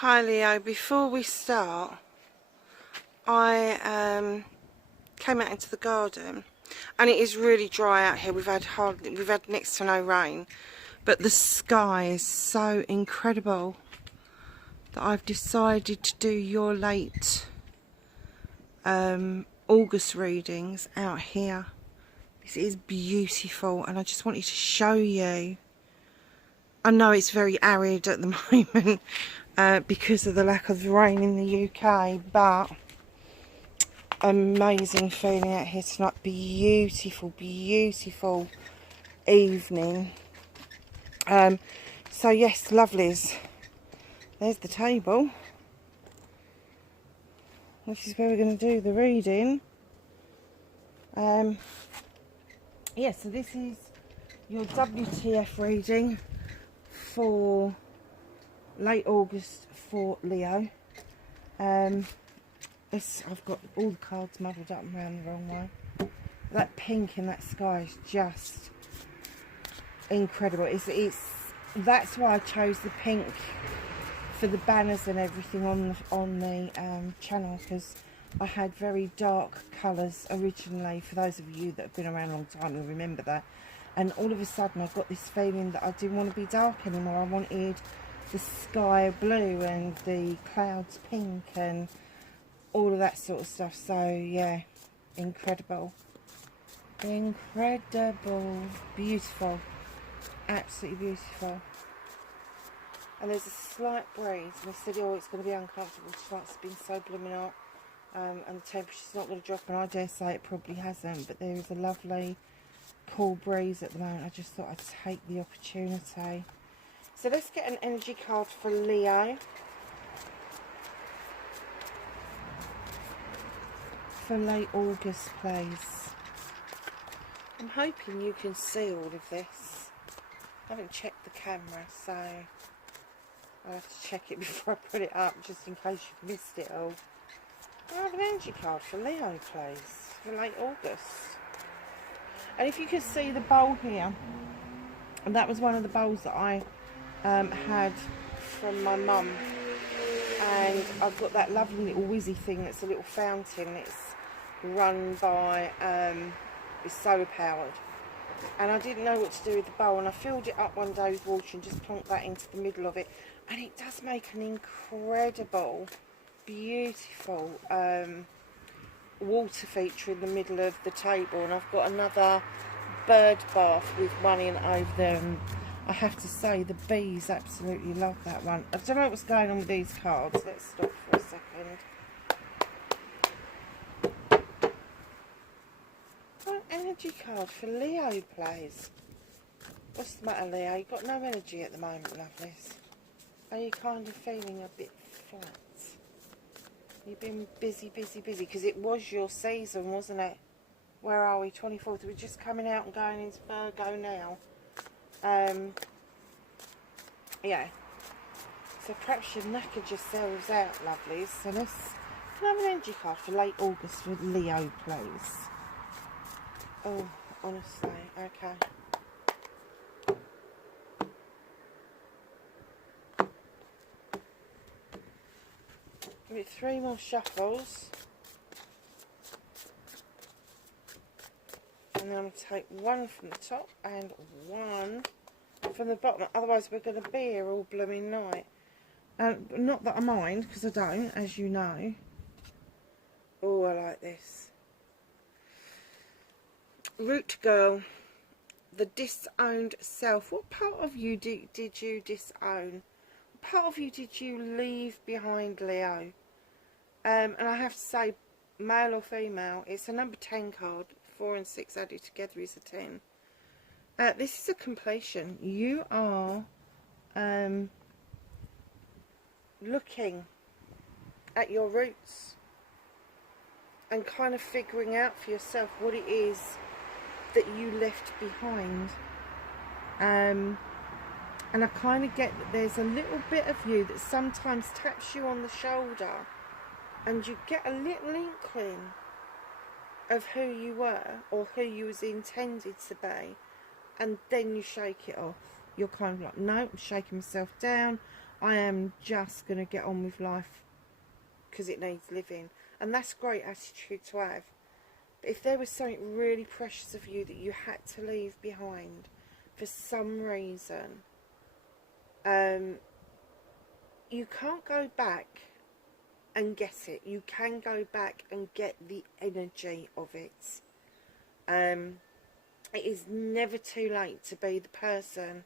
Hi Leo, before we start, I came out into the garden and it is really dry out here. We've had next to no rain, but the sky is so incredible that I've decided to do your late August readings out here. This is beautiful and I just wanted to show you. I know it's very arid at the moment because of the lack of rain in the UK, but amazing feeling out here tonight. Beautiful, beautiful evening. So yes, lovelies, there's the table. This is where we're going to do the reading. Yeah, so this is your WTF reading for late August for Leo. I've got all the cards muddled up and round the wrong way. That pink in that sky is just incredible. That's why I chose the pink for the banners and everything on the channel, because I had very dark colours originally. For those of you that have been around a long time will remember that. And all of a sudden I got this feeling that I didn't want to be dark anymore. I wanted the sky blue and the clouds pink and all of that sort of stuff. So yeah, incredible, incredible, beautiful, absolutely beautiful. And there's a slight breeze, and I said, oh, it's going to be uncomfortable tonight. It's been so blooming hot, and the temperature's not going to drop, and I dare say it probably hasn't, but there is a lovely cool breeze at the moment. I just thought I'd take the opportunity. So let's get an energy card for Leo. For late August, please. I'm hoping you can see all of this. I haven't checked the camera, so I'll have to check it before I put it up, just in case you've missed it all. I have an energy card for Leo, please, for late August. And if you can see the bowl here, and that was one of the bowls that I had from my mum, and I've got that lovely little whizzy thing that's a little fountain. It's run by it's solar powered, and I didn't know what to do with the bowl, and I filled it up one day with water and just plonked that into the middle of it, and it does make an incredible, beautiful water feature in the middle of the table. And I've got another bird bath with one in over there, and I have to say the bees absolutely love that one. I don't know what's going on with these cards. Let's stop for a second. An energy card for Leo, please. What's the matter, Leo? You've got no energy at the moment, lovelies. Are you kind of feeling a bit flat? You've been busy, busy, busy, because it was your season, wasn't it? Where are we? 24th. We're just coming out and going into Virgo now. Yeah. So perhaps you've knackered yourselves out, lovelies. So can I have an energy card for late August for Leo, please? Oh, honestly, okay. Give it 3 more shuffles. And then I'm going to take one from the top and one from the bottom. Otherwise we're going to be here all blooming night. Not that I mind, because I don't, as you know. Oh, I like this. Root girl, the disowned self. What part of you did you disown? What part of you did you leave behind, Leo? And I have to say, male or female, it's a number 10 card. 4 and 6 added together is a 10. This is a completion. You are looking at your roots and kind of figuring out for yourself what it is that you left behind. And I kind of get that there's a little bit of you that sometimes taps you on the shoulder and you get a little inkling of who you were or who you was intended to be, and then you shake it off. You're kind of like, no, I'm shaking myself down. I am just going to get on with life because it needs living. And that's a great attitude to have. But if there was something really precious of you that you had to leave behind for some reason, you can't go back and get it. You can go back and get the energy of it. It is never too late to be the person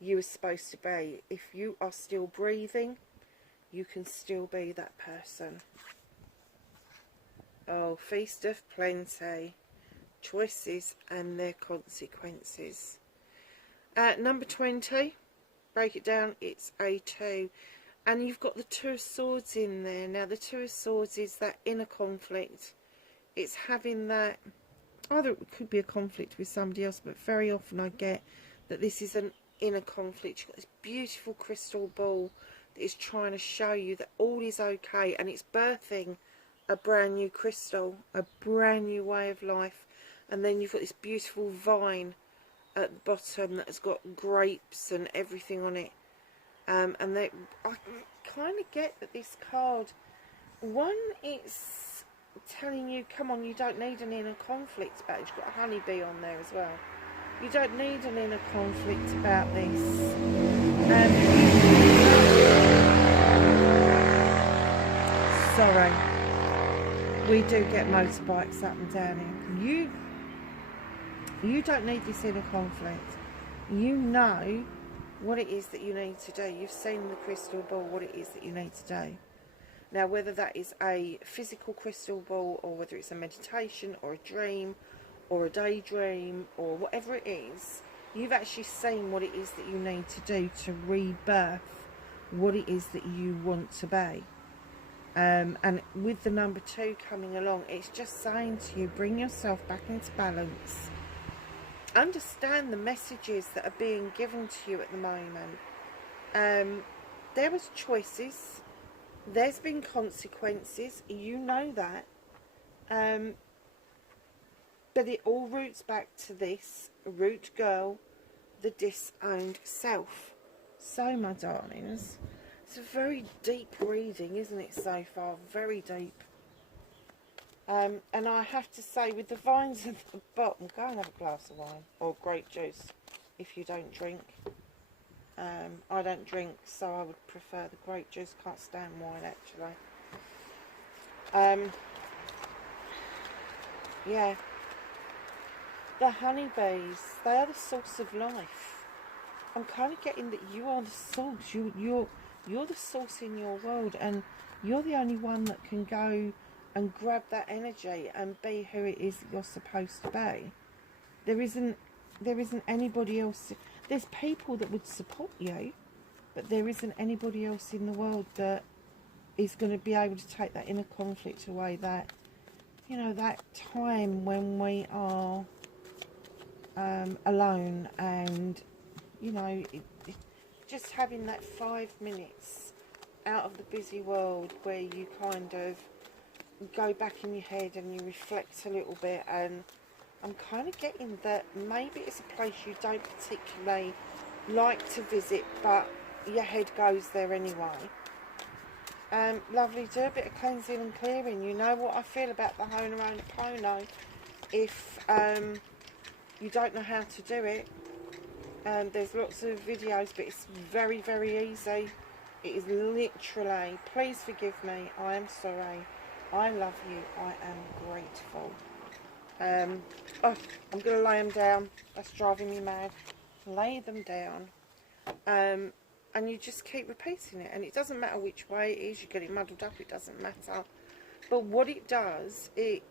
you were supposed to be. If you are still breathing, you can still be that person. Oh, feast of plenty, choices and their consequences. Number 20, break it down, it's a 2. And you've got the Two of Swords in there. Now, the Two of Swords is that inner conflict. It's having that, either it could be a conflict with somebody else, but very often I get that this is an inner conflict. You've got this beautiful crystal ball that is trying to show you that all is okay, and it's birthing a brand new crystal, a brand new way of life. And then you've got this beautiful vine at the bottom that has got grapes and everything on it. And I kind of get that this card, one, it's telling you, come on, you don't need an inner conflict about it. You've got a honeybee on there as well. You don't need an inner conflict about this. Sorry. We do get motorbikes up and down here. You don't need this inner conflict. You know what it is that you need to do. You've seen the crystal ball, what it is that you need to do. Now, whether that is a physical crystal ball, or whether it's a meditation, or a dream, or a daydream, or whatever it is, you've actually seen what it is that you need to do to rebirth what it is that you want to be. And with the number 2 coming along, it's just saying to you, bring yourself back into balance. Understand the messages that are being given to you at the moment. There was choices. There's been consequences. You know that. But it all roots back to this root girl, the disowned self. So, my darlings, it's a very deep reading, isn't it, so far? Very deep. And I have to say, with the vines at the bottom, go and have a glass of wine or grape juice if you don't drink. I don't drink, so I would prefer the grape juice. Can't stand wine, actually. Yeah. The honeybees, they are the source of life. I'm kind of getting that you are the source. You're the source in your world, and you're the only one that can go and grab that energy and be who it is that you're supposed to be. There isn't anybody else. There's people that would support you, but there isn't anybody else in the world that is going to be able to take that inner conflict away, that, you know, that time when we are alone, and, you know, just having that 5 minutes out of the busy world where you kind of go back in your head and you reflect a little bit. And I'm kind of getting that maybe it's a place you don't particularly like to visit, but your head goes there anyway. Lovely, do a bit of cleansing and clearing. You know what I feel about the Ho'oponopono. If you don't know how to do it, there's lots of videos, but it's very, very easy. It is literally, please forgive me, I am sorry, I love you, I am grateful. Oh, I'm going to lay them down. That's driving me mad. Lay them down. And you just keep repeating it. And it doesn't matter which way it is. You get it muddled up. It doesn't matter. But what it does, it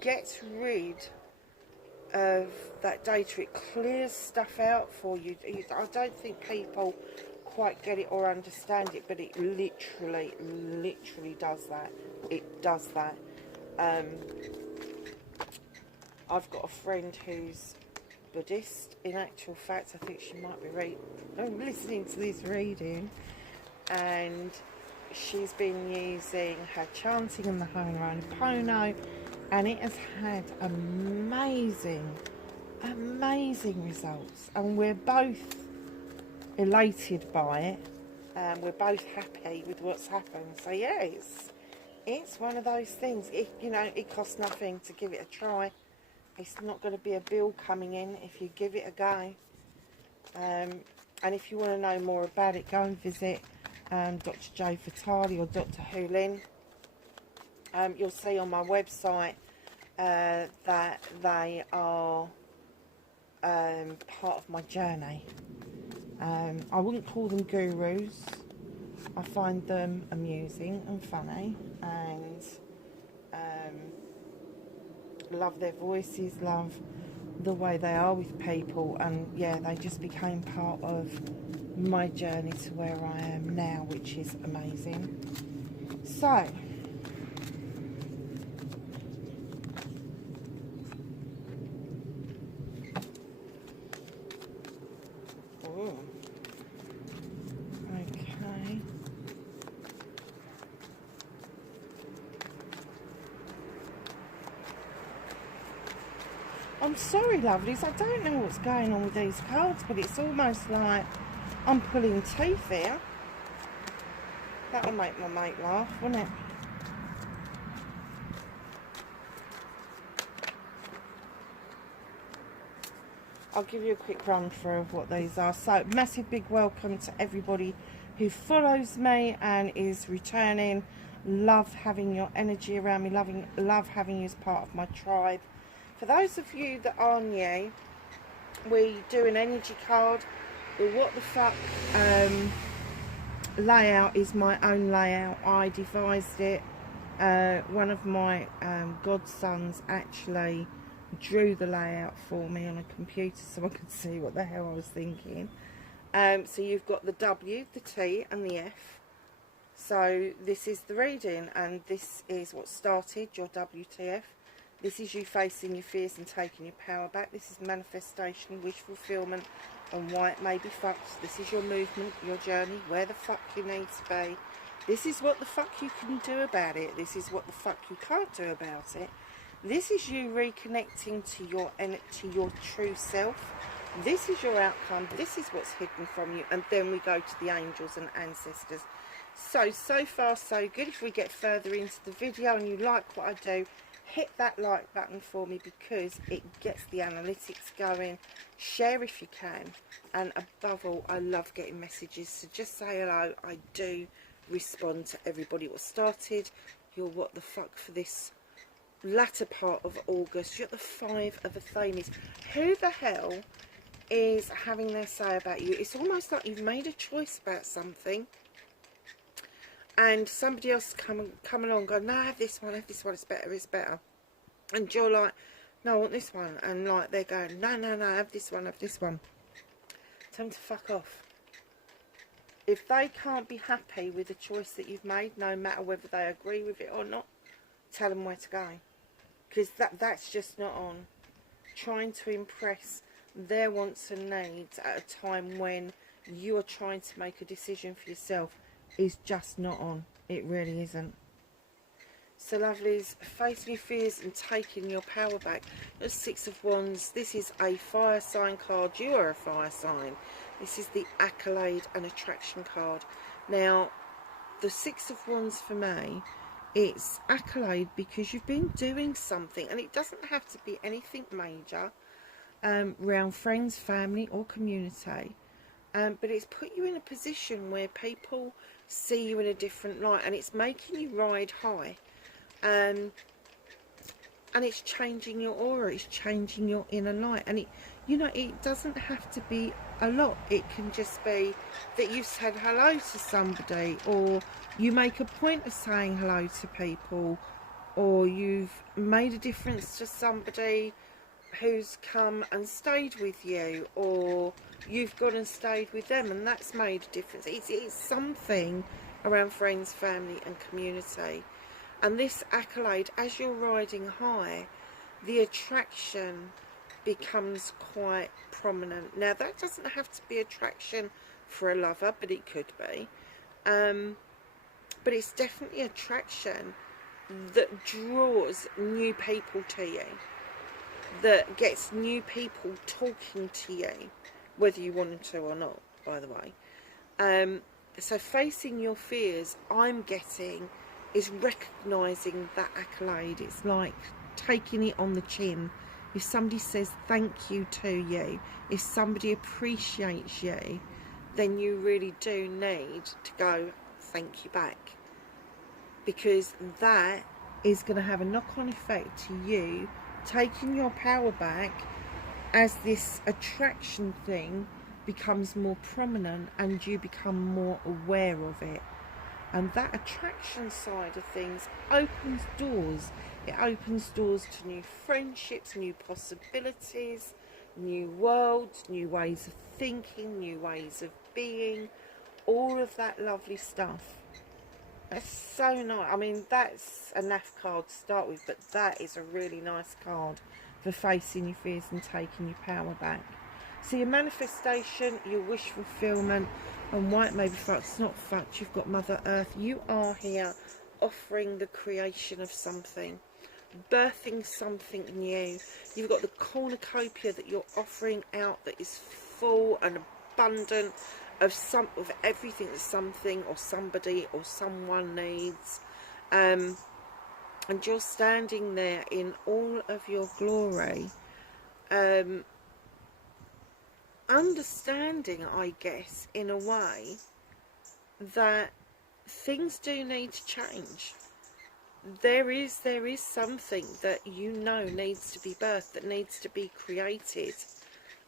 gets rid of that data. It clears stuff out for you. I don't think people quite get it or understand it, but it literally does that. It does that. I've got a friend who's Buddhist. In actual fact, I think she might be listening to this reading, and she's been using her chanting and the Ho'oponopono, and it has had amazing results. And we're both elated by it. We're both happy with what's happened. So yeah, it's one of those things. You know, it costs nothing to give it a try. It's not going to be a bill coming in if you give it a go. And if you want to know more about it, go and visit Dr. Joe Vitale or Dr. Hulin. You'll see on my website that they are part of my journey. I wouldn't call them gurus. I find them amusing and funny, and love their voices, love the way they are with people, and yeah, they just became part of my journey to where I am now, which is amazing. So okay. I'm sorry, lovelies, I don't know what's going on with these cards, but it's almost like I'm pulling teeth here. That'll make my mate laugh, won't it? I'll give you a quick run through of what these are. So, massive big welcome to everybody who follows me and is returning. Love having your energy around me, love having you as part of my tribe. For those of you that are new, we do an energy card. The what the fuck layout is my own layout. I devised it. One of my godsons actually drew the layout for me on a computer so I could see what the hell I was thinking. So you've got the W, the T and the F. So this is the reading, and this is what started your WTF. This is you facing your fears and taking your power back. This is manifestation, wish fulfillment, and why it may be fucked. This is your movement, your journey, where the fuck you need to be. This is what the fuck you can do about it. This is what the fuck you can't do about it. This is you reconnecting to your true self. This is your outcome. This is what's hidden from you. And then we go to the angels and ancestors. So far so good. If we get further into the video and you like what I do, hit that like button for me, because it gets the analytics going. Share if you can, and above all, I love getting messages, so just say hello. I do respond to everybody. What started your what the fuck for this latter part of August. You're at the 5 of Athenes. Who the hell is having their say about you? It's almost like you've made a choice about something, and somebody else come along and go, no, have this one, it's better. And you're like, no, I want this one. And like they're going, no, have this one. Tell them to fuck off. If they can't be happy with the choice that you've made, no matter whether they agree with it or not, tell them where to go. Because that's just not on. Trying to impress their wants and needs at a time when you are trying to make a decision for yourself is just not on. It really isn't. So lovelies, facing your fears and taking your power back. The 6 of Wands. This is a fire sign card. You are a fire sign. This is the accolade and attraction card. Now, the 6 of Wands for me, it's accolade because you've been doing something, and it doesn't have to be anything major around friends, family or community. But it's put you in a position where people see you in a different light, and it's making you ride high. And it's changing your aura, it's changing your inner light. And it doesn't have to be a lot. It can just be that you've said hello to somebody, or you make a point of saying hello to people, or you've made a difference to somebody who's come and stayed with you, or you've gone and stayed with them and that's made a difference. It's something around friends, family and community. And this accolade, as you're riding high, the attraction becomes quite prominent. Now that doesn't have to be attraction for a lover, but it could be. But it's definitely attraction that draws new people to you, that gets new people talking to you, whether you want them to or not. by the way. So facing your fears, I'm getting, is recognising that accolade. It's like taking it on the chin. If somebody says thank you to you, if somebody appreciates you, then you really do need to go thank you back, because that is going to have a knock-on effect to you taking your power back as this attraction thing becomes more prominent and you become more aware of it. And that attraction side of things opens doors. It opens doors to new friendships, new possibilities, new worlds, new ways of thinking, new ways of being, all of that lovely stuff. That's so nice. I mean, that's a naff card to start with, but that is a really nice card for facing your fears and taking your power back. So your manifestation, your wish fulfillment, and why it may be fucked, it's not fucked. You've got Mother Earth. You are here offering the creation of something, birthing something new. You've got the cornucopia that you're offering out that is full and abundant of everything that something or somebody or someone needs. And you're standing there in all of your glory. Understanding, I guess, in a way, that things do need to change. There is something that you know needs to be birthed, that needs to be created,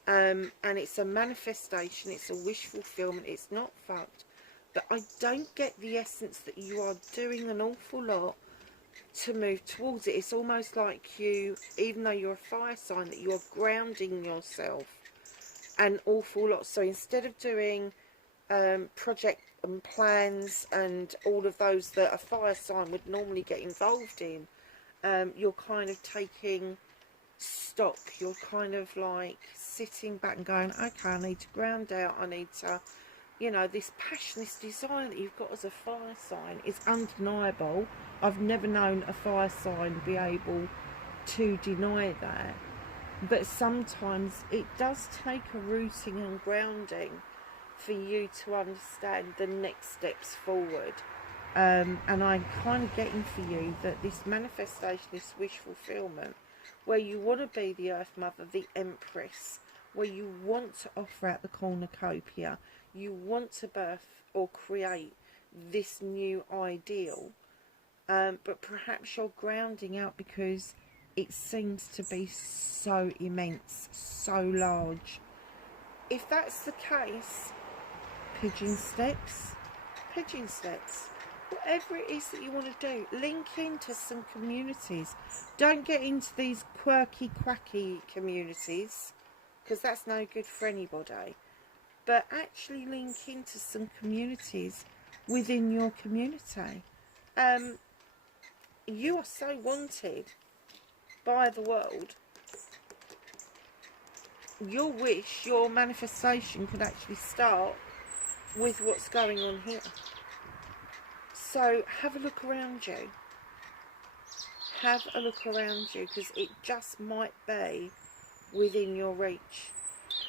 and it's a manifestation, it's a wish fulfillment, it's not fucked. But I don't get the essence that you are doing an awful lot to move towards it. It's almost like you, even though you're a fire sign, that you are grounding yourself an awful lot. So instead of doing project and plans and all of those that a fire sign would normally get involved in, you're kind of taking stock. You're kind of like sitting back and going, okay, I need to ground out, I need to, you know, this passion, this desire that you've got as a fire sign is undeniable. I've never known a fire sign be able to deny that. But sometimes it does take a rooting and grounding for you to understand the next steps forward. And I'm kind of getting for you that this manifestation, this wish fulfillment, where you want to be the Earth Mother, the Empress, where you want to offer out the cornucopia, you want to birth or create this new ideal, but perhaps you're grounding out because it seems to be so immense, so large. If that's the case, pigeon steps, whatever it is that you want to do, link into some communities. Don't get into these quirky, quacky communities, because that's no good for anybody. But actually link into some communities within your community. You are so wanted by the world. Your wish, your manifestation could actually start with what's going on here. So have a look around you. Have a look around you, because it just might be within your reach.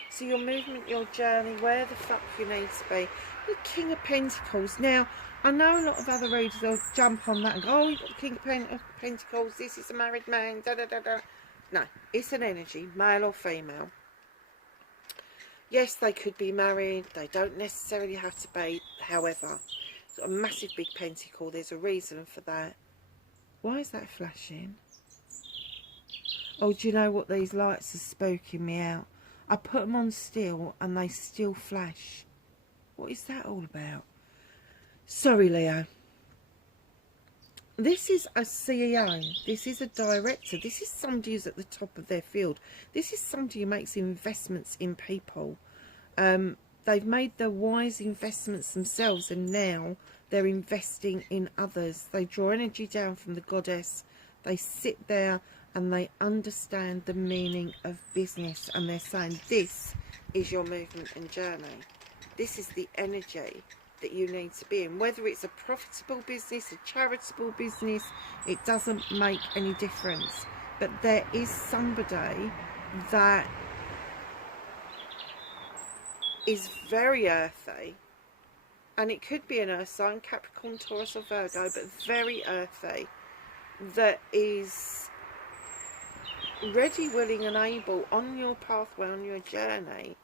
So your movement, your journey, where the fuck you need to be. The King of Pentacles. Now, I know a lot of other readers will jump on that and go, oh, you've got the King of Pentacles, this is a married man, da da da da. No, it's an energy, male or female. Yes, they could be married, they don't necessarily have to be. However, it's got a massive big pentacle, there's a reason for that. Why is that flashing? Oh, do you know what? These lights are spooking me out. I put them on still and they still flash. What is that all about? Sorry, Leo. This is a CEO. This is a director. This is somebody who's at the top of their field. This is somebody who makes investments in people. They've made the wise investments themselves and now they're investing in others. They draw energy down from the goddess. They sit there and they understand the meaning of business. And they're saying, this is your movement and journey. This is the energy that you need to be in. Whether it's a profitable business, a charitable business, it doesn't make any difference. But there is somebody that is very earthy, and it could be an earth sign, Capricorn, Taurus or Virgo, but very earthy, that is ready, willing and able on your pathway, on your journey,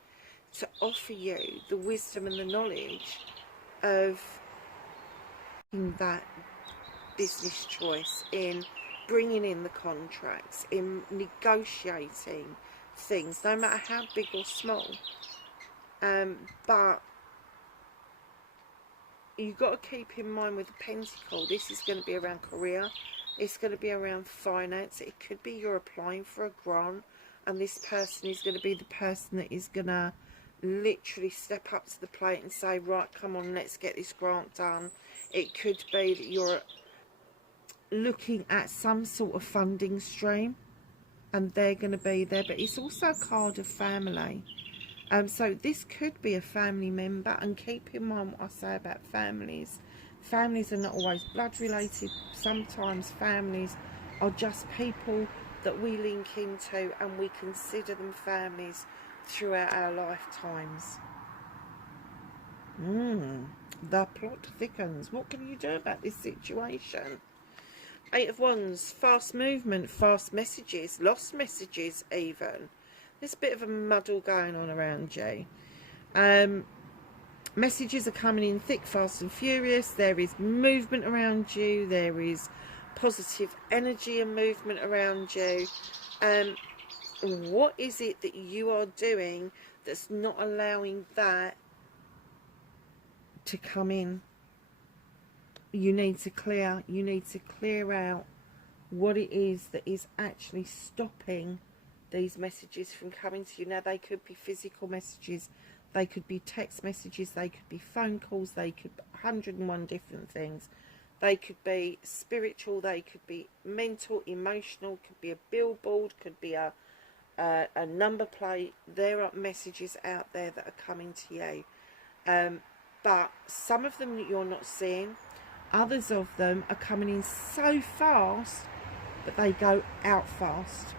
to offer you the wisdom and the knowledge of in that business choice, in bringing in the contracts, in negotiating things, no matter how big or small. But you've got to keep in mind with the Pentacle, this is going to be around career, it's going to be around finance, it could be you're applying for a grant, and this person is going to be the person that is going to literally step up to the plate and say, right, come on, let's get this grant done. It could be that you're looking at some sort of funding stream and they're going to be there, but it's also a card of family. So this could be a family member, and keep in mind what I say about families. Families are not always blood related. Sometimes families are just people that we link into and we consider them families throughout our lifetimes. The plot thickens. What can you do about this situation? 8 of Wands, fast movement, fast messages, lost messages even. There's a bit of a muddle going on around you. Messages are coming in thick, fast and furious. There is movement around you. There is positive energy and movement around you. What is it that you are doing that's not allowing that to come in? You need to clear out what it is that is actually stopping these messages from coming to you. Now, they could be physical messages, they could be text messages, they could be phone calls, they could be 101 different things. They could be spiritual, they could be mental, emotional, could be a billboard, could be a number plate. There are messages out there that are coming to you. But some of them that you're not seeing, others of them are coming in so fast, but they go out fast.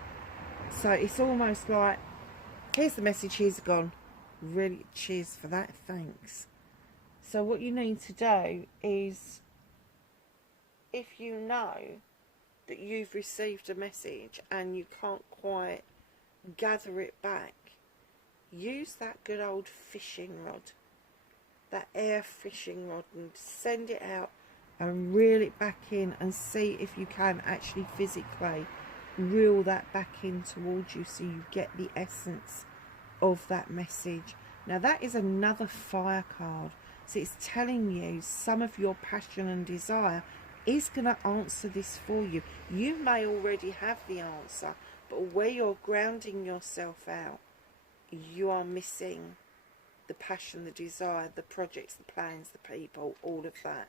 So it's almost like, here's the message, here's gone. Really, cheers for that, thanks. So what you need to do is, if you know that you've received a message and you can't quite gather it back, use that good old fishing rod, that air fishing rod, and send it out and reel it back in, and see if you can actually physically reel that back in towards you, so you get the essence of that message. Now that is another fire card, so it's telling you some of your passion and desire is going to answer this for you. You may already have the answer, but where you're grounding yourself out, you are missing the passion, the desire, the projects, the plans, the people, all of that.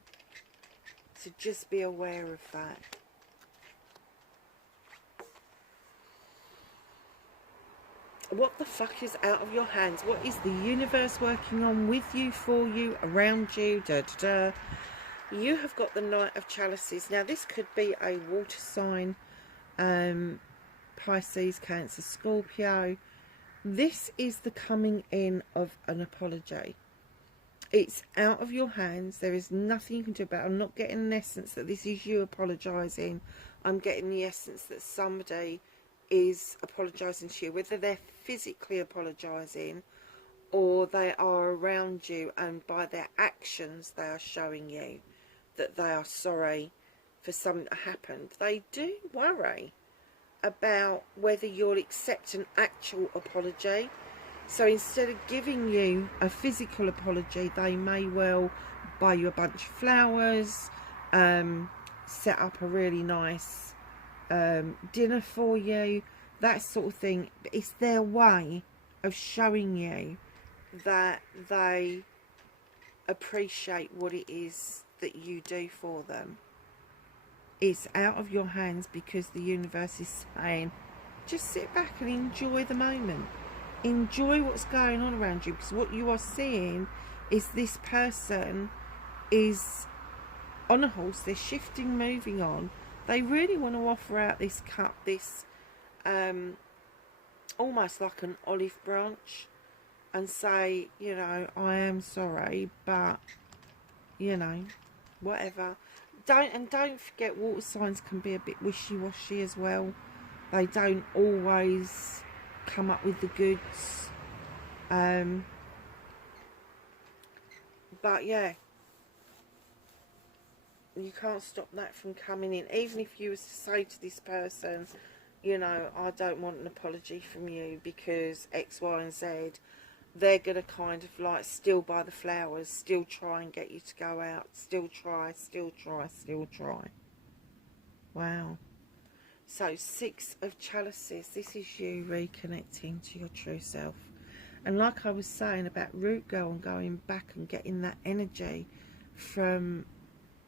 So just be aware of that. What the fuck is out of your hands? What is the universe working on with you, for you, around you? Da, da, da. You have got the Knight of Chalices. Now this could be a water sign, Pisces, Cancer, Scorpio. This is the coming in of an apology. It's out of your hands. There is nothing you can do about it. I'm not getting an essence that this is you apologising. I'm getting the essence that somebody is apologising to you, whether they're physically apologising or they are around you, and by their actions they are showing you that they are sorry for something that happened. They do worry about whether you'll accept an actual apology. So instead of giving you a physical apology, they may well buy you a bunch of flowers, set up a really nice dinner for you, that sort of thing. It's their way of showing you that they appreciate what it is that you do for them. It's out of your hands because the universe is saying, just sit back and enjoy the moment. Enjoy what's going on around you, because what you are seeing is this person is on a horse, they're shifting, moving on. They really want to offer out this cup, this almost like an olive branch, and say, you know, I am sorry, but, you know, whatever. Don't forget, water signs can be a bit wishy-washy as well. They don't always come up with the goods. But yeah, you can't stop that from coming in. Even if you were to say to this person, you know, I don't want an apology from you because X, Y and Z, they're going to kind of like still buy the flowers, still try and get you to go out, still try, still try, still try. Wow. So 6 of Chalices, this is you reconnecting to your true self. And like I was saying about Root Girl and going back and getting that energy from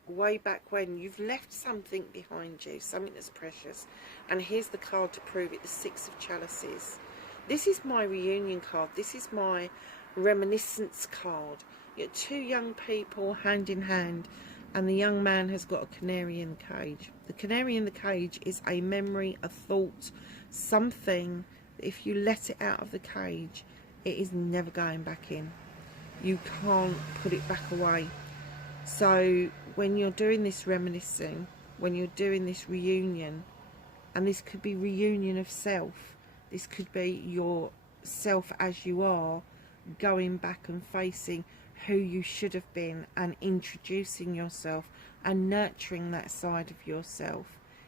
way back when, you've left something behind you, something that's precious. And here's the card to prove it, the 6 of Chalices. This is my reunion card. This is my reminiscence card. You're 2 young people hand in hand, and the young man has got a canary in the cage. The canary in the cage is a memory, a thought, something that if you let it out of the cage, it is never going back in. You can't put it back away. So when you're doing this reminiscing, when you're doing this reunion, and this could be reunion of self, this could be your self as you are, going back and facing who you should have been and introducing yourself and nurturing that side of yourself.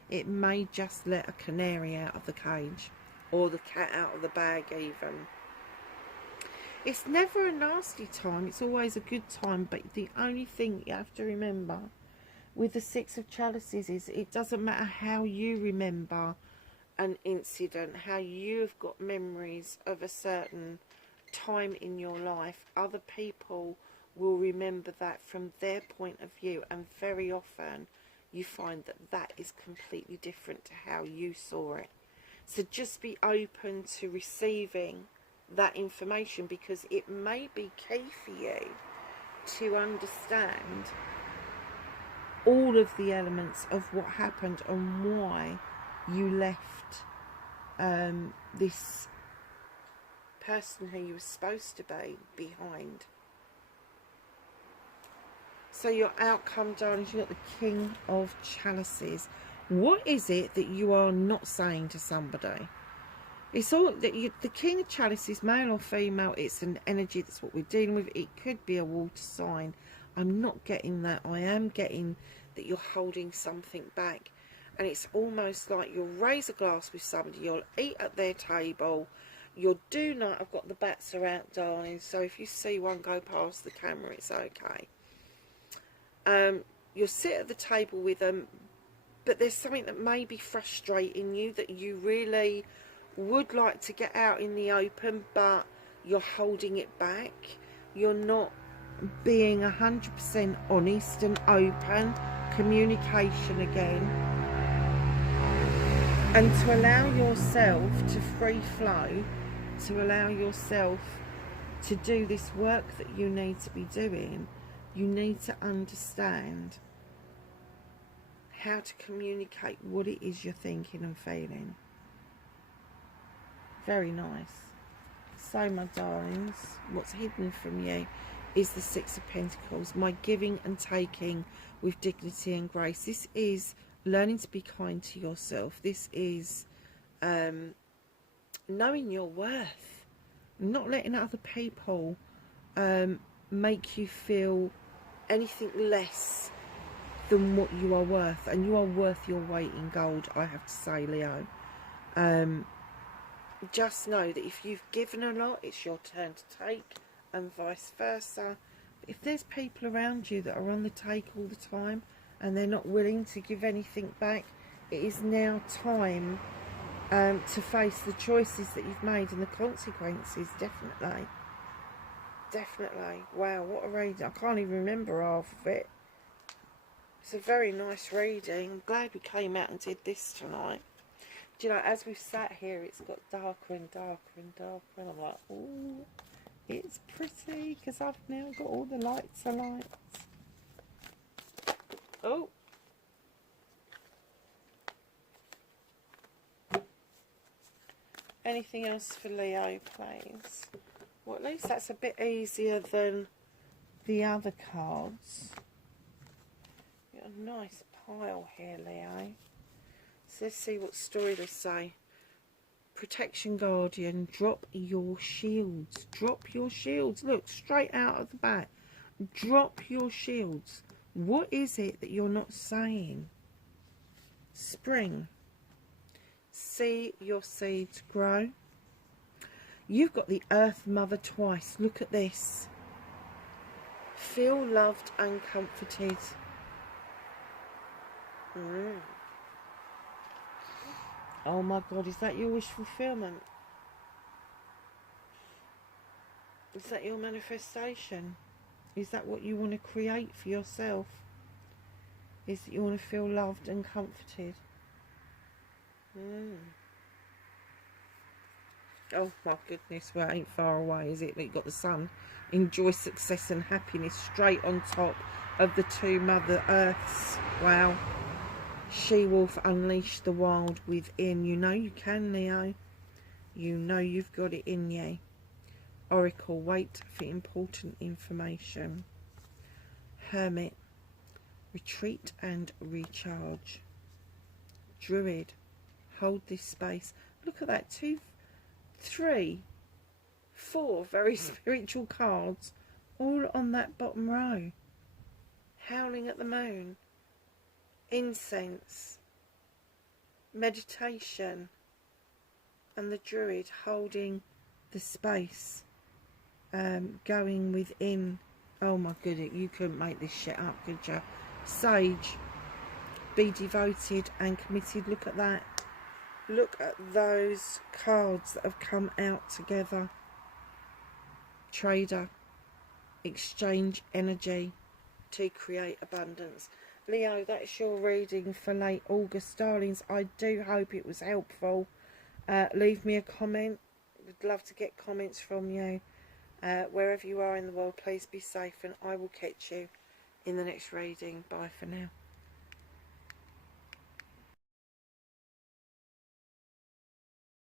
It may just let a canary out of the cage, or the cat out of the bag even. It's never a nasty time, it's always a good time, but the only thing you have to remember with the 6 of Chalices is it doesn't matter how you remember an incident, how you've got memories of a certain time in your life, other people will remember that from their point of view, and very often you find that that is completely different to how you saw it. So just be open to receiving that information, because it may be key for you to understand all of the elements of what happened and why you left this person who you were supposed to be behind. So your outcome, darling, you've got the King of Chalices. What is it that you are not saying to somebody? It's all that the King of Chalices, male or female, it's an energy, that's what we're dealing with. It could be a water sign. I'm not getting that. I am getting that you're holding something back. And it's almost like you'll raise a glass with somebody, you'll eat at their table, you'll do not, I've got the bats are out, darling, so if you see one go past the camera, it's okay. You'll sit at the table with them, but there's something that may be frustrating you, that you really would like to get out in the open, but you're holding it back. You're not being 100% honest and open. Communication again. And to allow yourself to free flow, to allow yourself to do this work that you need to be doing, you need to understand how to communicate what it is you're thinking and feeling. Very nice. So, my darlings, what's hidden from you is the 6 of Pentacles. My giving and taking with dignity and grace. This is learning to be kind to yourself. This is knowing your worth. Not letting other people make you feel anything less than what you are worth. And you are worth your weight in gold, I have to say, Leo. Just know that if you've given a lot, it's your turn to take, and vice versa. But if there's people around you that are on the take all the time and they're not willing to give anything back, it is now time to face the choices that you've made and the consequences. Definitely. Definitely. Wow, what a reading. I can't even remember half of it. It's a very nice reading. I'm glad we came out and did this tonight. Do you know, as we've sat here, it's got darker and darker and darker, and I'm like, ooh, it's pretty, because I've now got all the lights alight. Oh. Anything else for Leo, please? Well, at least that's a bit easier than the other cards. Got a nice pile here, Leo. So let's see what story they say. Protection Guardian, drop your shields. Drop your shields. Look, straight out of the back. Drop your shields. What is it that you're not saying? Spring. See your seeds grow. You've got the Earth Mother twice. Look at this. Feel loved and comforted. Oh my God, is that your wish fulfillment? Is that your manifestation? Is that what you want to create for yourself? Is that you want to feel loved and comforted? Oh my goodness, well, it ain't far away, is it? That you've got the sun. Enjoy success and happiness straight on top of the two Mother Earths. Wow. She-wolf, unleash the wild within. You know you can, Leo. You know you've got it in you. Oracle, wait for important information. Hermit, retreat and recharge. Druid, hold this space. Look at that, 2, 3, 4 very spiritual cards, all on that bottom row. Howling at the moon. Incense, meditation, and the Druid holding the space, going within. Oh my goodness, you couldn't make this shit up, could you? Sage, be devoted and committed. Look at that. Look at those cards that have come out together. Trader, exchange energy to create abundance. Leo, that's your reading for late August, darlings. I do hope it was helpful. Leave me a comment. Would love to get comments from you. Wherever you are in the world, please be safe, and I will catch you in the next reading. Bye for now.